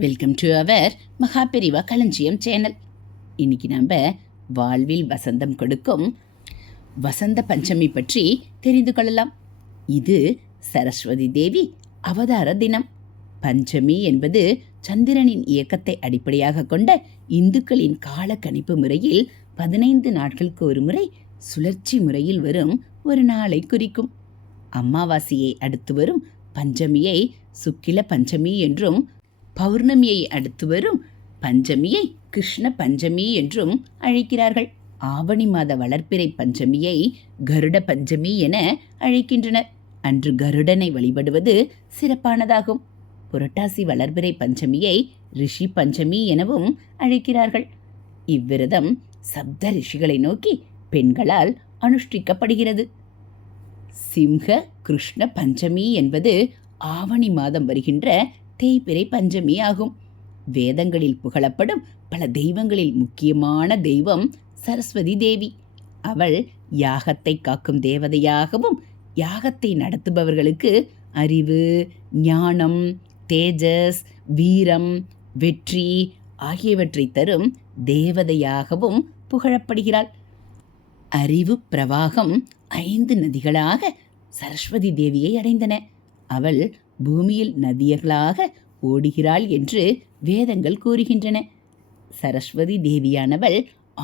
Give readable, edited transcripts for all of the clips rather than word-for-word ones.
Welcome to our Maha Periyava களஞ்சியம் channel. இன்னைக்கு நம்ம வாழ்வில் வசந்தம் கொடுக்கும் வசந்த பஞ்சமி பற்றி தெரிந்து கொள்ளலாம். இது சரஸ்வதி தேவி அவதார தினம். பஞ்சமி என்பது சந்திரனின் இயக்கத்தை அடிப்படையாக கொண்ட இந்துக்களின் கால கணிப்பு முறையில் 15 நாட்களுக்கு ஒரு முறை சுழற்சி முறையில் வரும் ஒரு நாளை குறிக்கும். அமாவாசையை அடுத்து வரும் பஞ்சமியை சுக்கில பஞ்சமி என்றும், பௌர்ணமியை அடுத்து வரும் பஞ்சமியை கிருஷ்ண பஞ்சமி என்றும் அழைக்கிறார்கள். ஆவணி மாத வளர்ப்பிறை பஞ்சமியை கருட பஞ்சமி என அழைக்கின்றனர். அன்று கருடனை வழிபடுவது சிறப்பானதாகும். புரட்டாசி வளர்ப்பிறை பஞ்சமியை ரிஷி பஞ்சமி எனவும் அழைக்கிறார்கள். இவ்விரதம் சப்த ரிஷிகளை நோக்கி பெண்களால் அனுஷ்டிக்கப்படுகிறது. சிம்ஹ கிருஷ்ண பஞ்சமி என்பது ஆவணி மாதம் வருகின்ற தேய்பிறை பஞ்சமி ஆகும். வேதங்களில் புகழப்படும் பல தெய்வங்களில் முக்கியமான தெய்வம் சரஸ்வதி தேவி. அவள் யாகத்தை காக்கும் தேவதையாகவும், யாகத்தை நடத்துபவர்களுக்கு அறிவு, ஞானம், தேஜஸ், வீரம், வெற்றி ஆகியவற்றை தரும் தேவதையாகவும் புகழப்படுகிறாள். அறிவு பிரவாகம் 5 நதிகளாக சரஸ்வதி தேவியை அடைந்தன. அவள் பூமியில் நதிகளாக ஓடுகிறாள் என்று வேதங்கள் கூறுகின்றன. சரஸ்வதி தேவியானவள்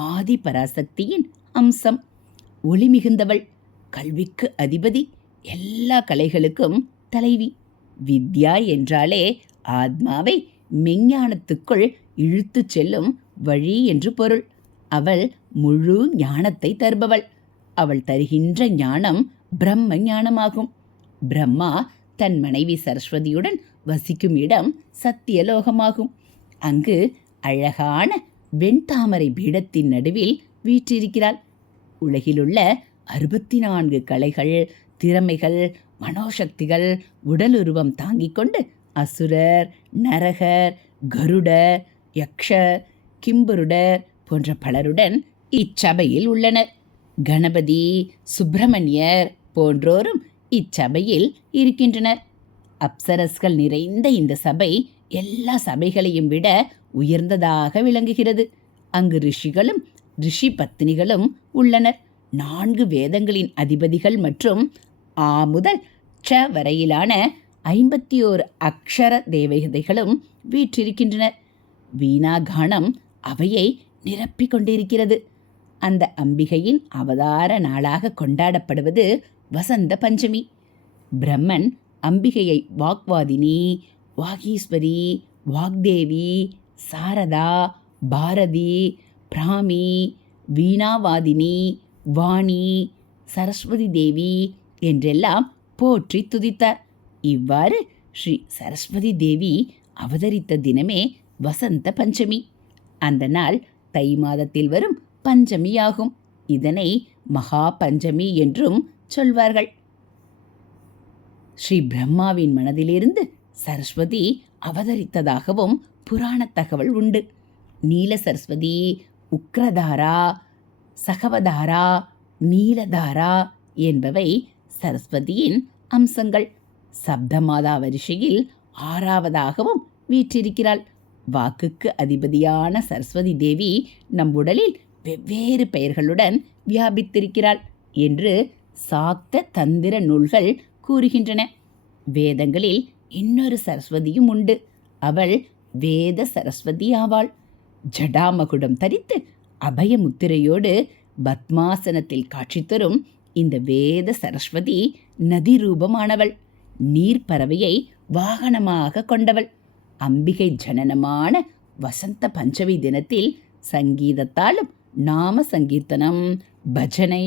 ஆதி பராசக்தியின் அம்சம். ஒளி மிகுந்தவள், கல்விக்கு அதிபதி, எல்லா கலைகளுக்கும் தலைவி. வித்யா என்றாலே ஆத்மாவை மெஞ்ஞானத்துக்குள் இழுத்துச் செல்லும் வழி என்று பொருள். அவள் முழு ஞானத்தை தருபவள். அவள் தருகின்ற ஞானம் பிரம்ம ஞானமாகும். பிரம்மா தன் மனைவி சரஸ்வதியுடன் வசிக்கும் இடம் சத்தியலோகமாகும். அங்கு அழகான வெண்தாமரை பீடத்தின் நடுவில் வீற்றிருக்கிறாள். உலகிலுள்ள 64 கலைகள், திறமைகள், மனோசக்திகள் உடலுருவம் தாங்கிக் கொண்டு அசுரர், நரகர், கருடர், யக்ஷர், கிம்பருடர் போன்ற பலருடன் இச்சபையில் உள்ளனர். கணபதி, சுப்பிரமணியர் போன்றோரும் இச்சபையில் இருக்கின்றனர். அப்சரஸ்கள் நிறைந்த இந்த சபை எல்லா சபைகளையும் விட உயர்ந்ததாக விளங்குகிறது. அங்கு ரிஷிகளும் ரிஷி பத்னிகளும் உள்ளனர். 4 வேதங்களின் அதிபதிகள் மற்றும் ஆ முதல் ச வரையிலான 51 அக்ஷர தேவதைகளும் வீற்றிருக்கின்றனர். வீணாகானம் அவையை நிரப்பிக் கொண்டிருக்கிறது. அந்த அம்பிகையின் அவதார நாளாக கொண்டாடப்படுவது வசந்த பஞ்சமி. பிரம்மன் அம்பிகையை வாக்வாதினி, வாகீஸ்வரி, வாக்தேவி, சாரதா, பாரதி, பிராமி, வீணாவாதினி, வாணி, சரஸ்வதி தேவி என்றெல்லாம் போற்றி துதித்தார். இவ்வாறு ஸ்ரீ சரஸ்வதி தேவி அவதரித்த தினமே வசந்த பஞ்சமி. அந்த நாள் தை மாதத்தில் வரும் பஞ்சமியாகும். இதனை மகா பஞ்சமி என்றும் சொல்வார்கள். ஸ்ரீ பிரம்மாவின் மனதிலிருந்து சரஸ்வதி அவதரித்ததாகவும் புராண தகவல் உண்டு. நீல சரஸ்வதி, உக்ரதாரா, சகவதாரா, நீலதாரா என்பவை சரஸ்வதியின் அம்சங்கள். சப்தமாதா வரிசையில் 6வதாகவும் வீற்றிருக்கிறாள். வாக்குக்கு அதிபதியான சரஸ்வதி தேவி நம் உடலில் வெவ்வேறு பெயர்களுடன் வியாபித்திருக்கிறாள் என்று சாக்த தந்திர நூல்கள் கூறுகின்றன. வேதங்களில் இன்னொரு சரஸ்வதியும் உண்டு. அவள் வேத சரஸ்வதி ஆவாள். ஜடாமகுடம் தரித்து அபயமுத்திரையோடு பத்மாசனத்தில் காட்சி தரும் இந்த வேத சரஸ்வதி நதி ரூபமானவள். நீர்ப்பறவையை வாகனமாக கொண்டவள். அம்பிகை ஜனனமான வசந்த பஞ்சமி தினத்தில் சங்கீதத்தாலும் நாம சங்கீர்த்தனம், பஜனை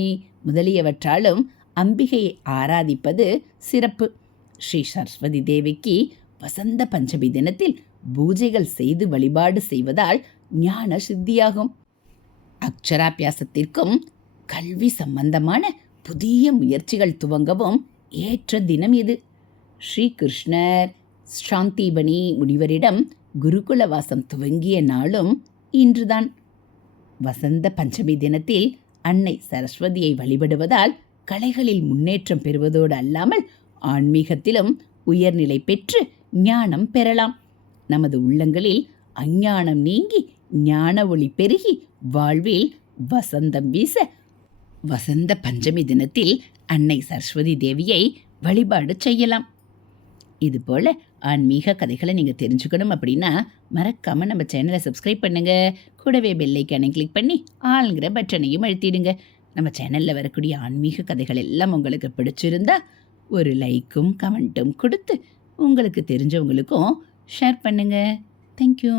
முதலியவற்றாலும் அம்பிகையை ஆராதிப்பது சிறப்பு. ஸ்ரீ சரஸ்வதி தேவிக்கு வசந்த பஞ்சமி தினத்தில் பூஜைகள் செய்து வழிபாடு செய்வதால் ஞான சித்தியாகும். அக்ஷராபியாசத்திற்கும் கல்வி சம்பந்தமான புதிய முயற்சிகள் துவங்கவும் ஏற்ற தினம் இது. ஸ்ரீ கிருஷ்ணர் சாந்தீபனி முனிவரிடம் குருகுலவாசம் துவங்கிய நாளும் இன்றுதான். வசந்த பஞ்சமி தினத்தில் அன்னை சரஸ்வதியை வழிபடுவதால் கலைகளில் முன்னேற்றம் பெறுவதோடு அல்லாமல் ஆன்மீகத்திலும் உயர்நிலை பெற்று ஞானம் பெறலாம். நமது உள்ளங்களில் அஞ்ஞானம் நீங்கி ஞான ஒளி பெருகி வாழ்வில் வசந்தம் வீச வசந்த பஞ்சமி தினத்தில் அன்னை சரஸ்வதி தேவியை வழிபாடு செய்யலாம். இதுபோல் ஆன்மீக கதைகளை நீங்கள் தெரிஞ்சுக்கணும் அப்படின்னா மறக்காமல் நம்ம சேனலை சப்ஸ்கிரைப் பண்ணுங்கள். கூடவே பெல் ஐக்கானை கிளிக் பண்ணி ஆளுங்கிற பட்டனையும் அழுத்திடுங்க. நம்ம சேனலில் வரக்கூடிய ஆன்மீக கதைகள் எல்லாம் உங்களுக்கு பிடிச்சிருந்தா ஒரு லைக்கும் கமெண்ட்டும் கொடுத்து உங்களுக்கு தெரிஞ்சவங்களுக்கும் ஷேர் பண்ணுங்கள். தேங்க்யூ.